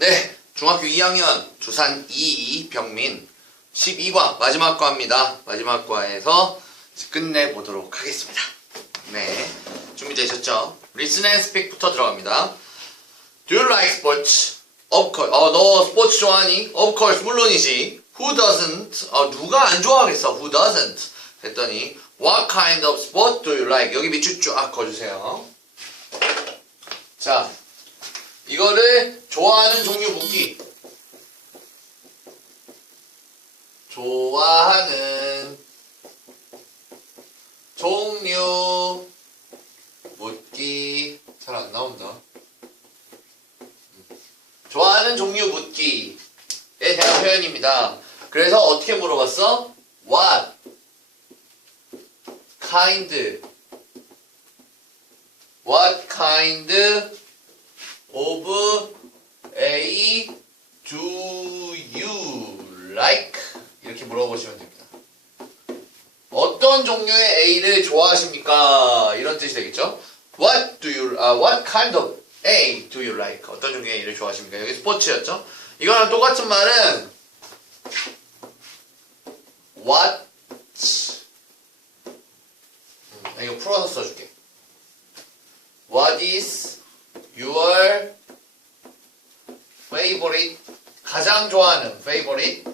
네, 중학교 2학년 두산 22병민 12과 마지막 과입니다. 마지막 과에서 끝내 보도록 하겠습니다. 네, 준비되셨죠? Listen and speak부터 들어갑니다. Do you like sports? Of course. 어, 너 스포츠 좋아하니? Of course, 물론이지. Who doesn't? 어, 누가 안 좋아하겠어? Who doesn't? 했더니 What kind of sport do you like? 여기 밑줄 쫙 거주세요. 자, 이거를 좋아하는 종류 묻기. 좋아하는 종류 묻기. 잘 안 나온다. 좋아하는 종류 묻기에 대한 표현입니다. 그래서 어떻게 물어봤어? What kind What kind of A do you like? 이렇게 물어보시면 됩니다. 어떤 종류의 A를 좋아하십니까? 이런 뜻이 되겠죠? What do you, 아, what kind of A do you like? 어떤 종류의 A를 좋아하십니까? 여기 스포츠였죠? 이거랑 똑같은 말은 what 음, 이거 풀어서 써줄게. What is your favorite 가장 좋아하는 favorite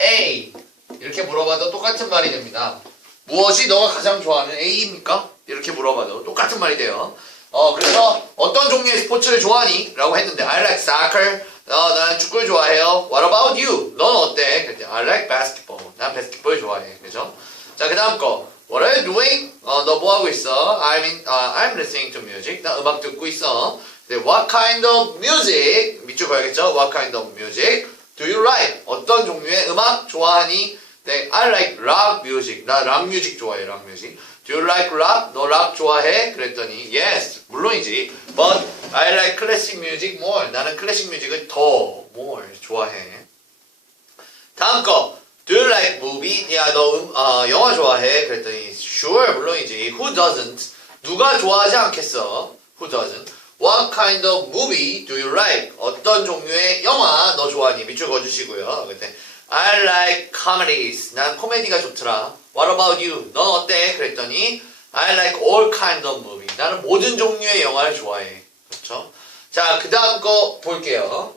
A 이렇게 물어봐도 똑같은 말이 됩니다. 무엇이 너가 가장 좋아하는 A입니까? 이렇게 물어봐도 똑같은 말이 돼요. 어 그래서 어떤 종류의 스포츠를 좋아하니? 라고 했는데 I like soccer 어, 난 축구를 좋아해요. What about you? 넌 어때? 그랬더니 I like basketball. 난 바스켓볼 좋아해. 그죠? 자, 그 다음 거. What are you doing? 어, 너 뭐 하고 있어? I'm, in, uh, I'm listening to music. 나 음악 듣고 있어. 네, What kind of music? 밑줄 봐야겠죠? What kind of music do you like? 어떤 종류의 음악 좋아하니? 네, I like rock music. 나 락 뮤직 좋아해, 락 뮤직. Do you like rock? 너 락 좋아해? 그랬더니 yes, 물론이지. But I like classic music more. 나는 클래식 뮤직을 더 more 좋아해. 다음 거. Do you like movie? 야, 너 음, 어, 영화 좋아해? 그랬더니 sure, 물론이지. Who doesn't? 누가 좋아하지 않겠어? Who doesn't? What kind of movie do you like? 어떤 종류의 영화 너 좋아하니? 밑줄 그어주시고요. 그때 I like comedies. 난 코미디가 좋더라. What about you? 넌 어때? 그랬더니 I like all kind of movie. 나는 모든 종류의 영화를 좋아해. 그렇죠? 자, 그 다음 거 볼게요.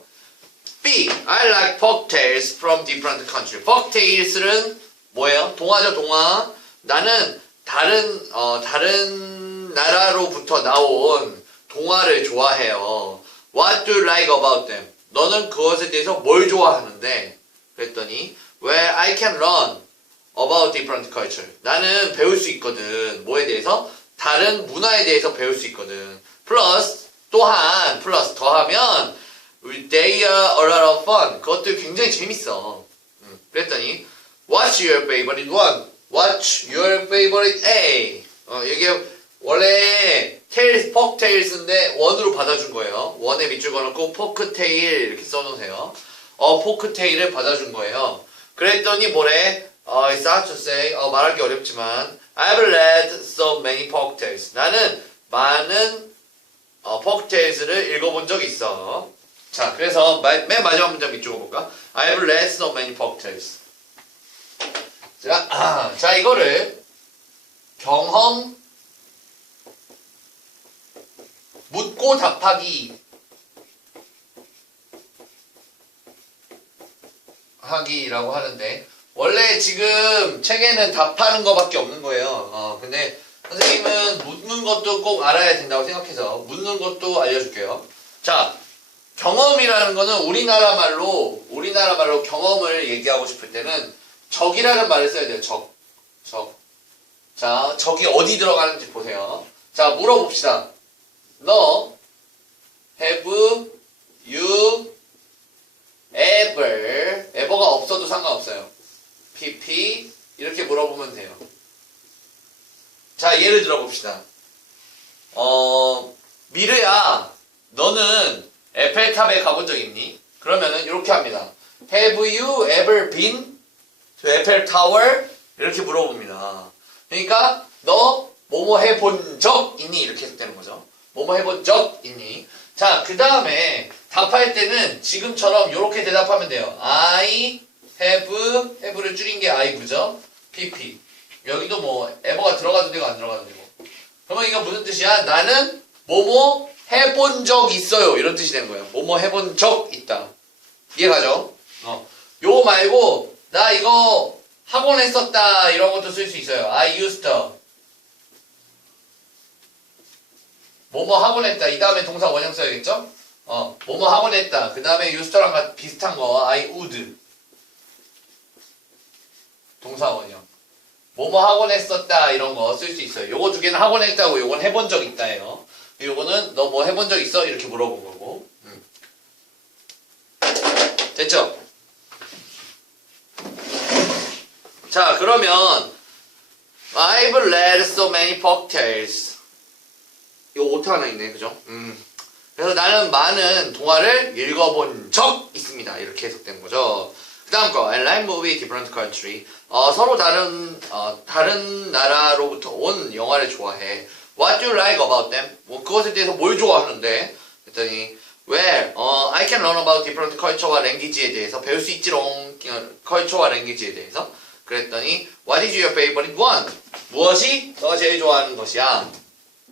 B. I like folktales from different countries. folktales는 뭐예요? 동화죠, 동화. 나는 다른 어 다른 나라로부터 나온 동화를 좋아해요. What do you like about them? 너는 그것에 대해서 뭘 좋아하는데? 그랬더니 Where I can learn about different culture. 나는 배울 수 있거든. 뭐에 대해서? 다른 문화에 대해서 배울 수 있거든. 플러스 또한 플러스 더하면 they are a lot of fun. 그것도 굉장히 재밌어. 음, 그랬더니 What's your favorite one? What's your favorite A? 어, 이게 원래 테일스, 포크테일스인데 원으로 받아준 거예요. 원에 밑줄 그어놓고 포크테일 이렇게 써놓으세요. 어, 포크테일을 받아준 거예요. 그랬더니 뭐래? 어, it's hard to say. 어, 말하기 어렵지만 I've read so many folktales. 나는 많은 어, folktales,를 읽어본 적 있어. 자, 그래서 마- 맨 마지막 문장 밑줄 그어볼까? I've read so many folktales. 자, 아, 자 이거를 경험 묻고 답하기 하기라고 하는데 원래 지금 책에는 답하는 거밖에 없는 거예요. 어, 근데 선생님은 묻는 것도 꼭 알아야 된다고 생각해서 묻는 것도 알려줄게요. 자, 경험이라는 거는 우리나라 말로 우리나라 말로 경험을 얘기하고 싶을 때는 적이라는 말을 써야 돼요. 적, 적. 자, 적이 어디 들어가는지 보세요. 자, 물어봅시다. 너 have you ever ever가 없어도 상관없어요. pp 이렇게 물어보면 돼요. 자, 예를 들어 봅시다. 어, 미르야, 너는 에펠탑에 가본 적 있니? 그러면은 이렇게 합니다. Have you ever been to Eiffel Tower? 이렇게 물어봅니다. 그러니까 너 뭐뭐 해본 적 있니? 이렇게 되는 거죠. 뭐뭐 해본 적 있니? 자, 그 다음에 답할 때는 지금처럼 이렇게 대답하면 돼요. I have, have를 줄인 게 I부죠. PP. 여기도 뭐 ever가 들어가도 되고 안 들어가도 되고. 그러면 이거 무슨 뜻이야? 나는 뭐뭐 해본 적 있어요. 이런 뜻이 되는 거예요. 뭐뭐 해본 적 있다. 이해가죠? 어. 요거 말고 나 이거 학원 했었다 이런 것도 쓸 수 있어요. I used to. 뭐뭐 학원 했다. 이 다음에 동사 원형 써야겠죠? 어, 뭐뭐 학원 했다. 그 다음에 used랑 같- 비슷한 거 I would. 동사 원형. 뭐뭐 학원 했었다 이런 거 쓸 수 있어요. 요거 두 개는 학원 했다고 요건 해본 적 있다예요. 요거는 너 뭐 해본 적 있어? 이렇게 물어본 거고. 음. 됐죠? 자 그러면 I've read so many folktales. 이거 오타 하나 있네, 그죠? 음. 그래서 나는 많은 동화를 읽어본 적 있습니다. 이렇게 해석된 거죠. 그 다음 거, I like movie different country. 어, 서로 다른, 어, 다른 나라로부터 온 영화를 좋아해. What do you like about them? 뭐, 그것에 대해서 뭘 좋아하는데? 그랬더니, Well, 어, I can learn about different culture와 language에 대해서 배울 수 있지롱. culture와 language에 대해서. 그랬더니, What is your favorite one? 무엇이 너가 제일 좋아하는 것이야?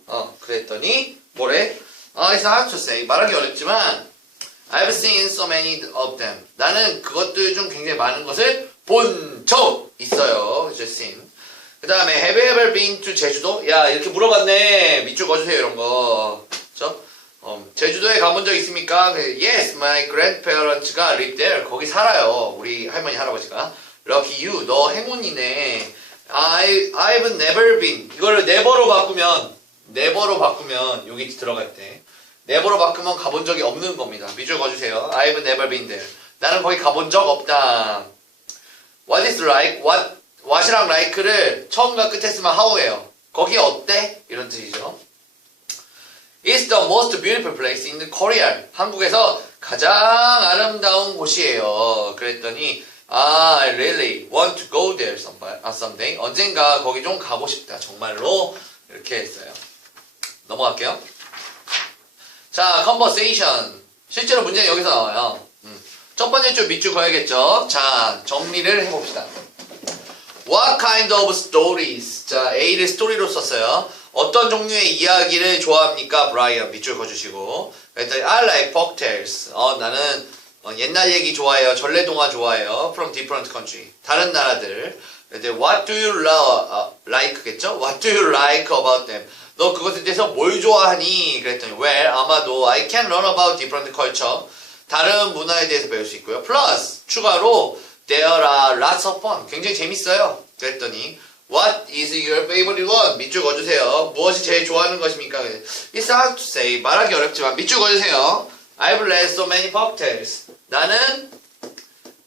어, 그랬더니, 뭐래? 어, it's hard to say. 말하기 어렵지만, I've seen so many of them. 나는 그것들 중 굉장히 많은 것을 본 적 있어요. just seen. 그 다음에, have you ever been to 제주도? 야, 이렇게 물어봤네. 밑줄 그어주세요, 이런 거. 그죠? 어, 제주도에 가본 적 있습니까? yes, my grandparents가 live there. 거기 살아요. 우리 할머니, 할아버지가. Lucky you. 너 행운이네. I, I've never been. 이거를 never로 바꾸면, never로 바꾸면, 여기 들어갈 때. never로 바꾸면 가본 적이 없는 겁니다. 밑줄 그어주세요. I've never been there. 나는 거기 가본 적 없다. What is like? What, what이랑 like를 처음과 끝에 쓰면 how예요. 거기 어때? 이런 뜻이죠. It's the most beautiful place in Korea. 한국에서 가장 아름다운 곳이에요. 그랬더니 아, I really want to go there. 아, someday. 언젠가 거기 좀 가고 싶다. 정말로 이렇게 했어요. 넘어갈게요. 자, conversation. 실제로 문제는 여기서 나와요. 음. 첫 번째 줄 밑줄 그어야겠죠. 자, 정리를 해봅시다. What kind of stories? 자, A를 스토리로 썼어요. 어떤 종류의 이야기를 좋아합니까? 브라이언 밑줄 그어주시고. 그랬더니 I like folktales. 어, 나는 어, 옛날 얘기 좋아해요. 전래동화 좋아해요. From different country. 다른 나라들. 그랬더니 What do you love? 어, like겠죠? What do you like about them? 너 그것에 대해서 뭘 좋아하니? 그랬더니 Well, 아마도 I can learn about different culture. 다른 문화에 대해서 배울 수 있고요. 플러스 추가로 There are lots of fun. 굉장히 재밌어요. 그랬더니 What is your favorite one? 밑줄 그어주세요. 무엇이 제일 좋아하는 것입니까? It's hard to say. 말하기 어렵지만 밑줄 그어주세요. I've read so many folktales. 나는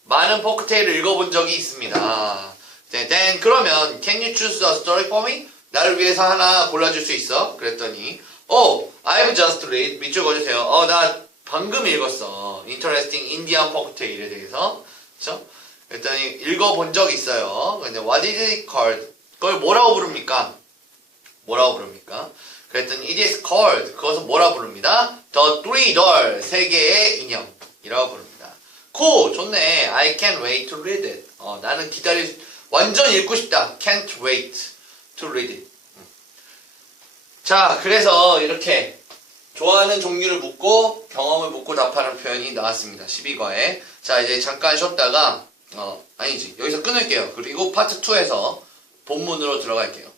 많은 포크테일을 읽어본 적이 있습니다. Then 그러면 Can you choose a story for me? 나를 위해서 하나 골라줄 수 있어? 그랬더니 Oh, I've just read. 밑줄 그어주세요. 어, 나 방금 읽었어. Interesting Indian folktale에 대해서. 그쵸? 그 랬더니 읽어본 적 있어요. 근데 what is it called? 그걸 뭐라고 부릅니까? 뭐라고 부릅니까? 그랬더니 it is called. 그것은 뭐라고 부릅니다? The three doll. 세 개의 인형이라고 부릅니다. 코 좋네. I can't wait to read it. 어, 나는 기다릴 완전 읽고 싶다. Can't wait to read it. 음. 자, 그래서 이렇게 좋아하는 종류를 묻고 경험을 묻고 답하는 표현이 나왔습니다. 12과에. 자, 이제 잠깐 쉬었다가 어, 아니지. 여기서 끊을게요. 그리고 파트 2에서 본문으로 들어갈게요.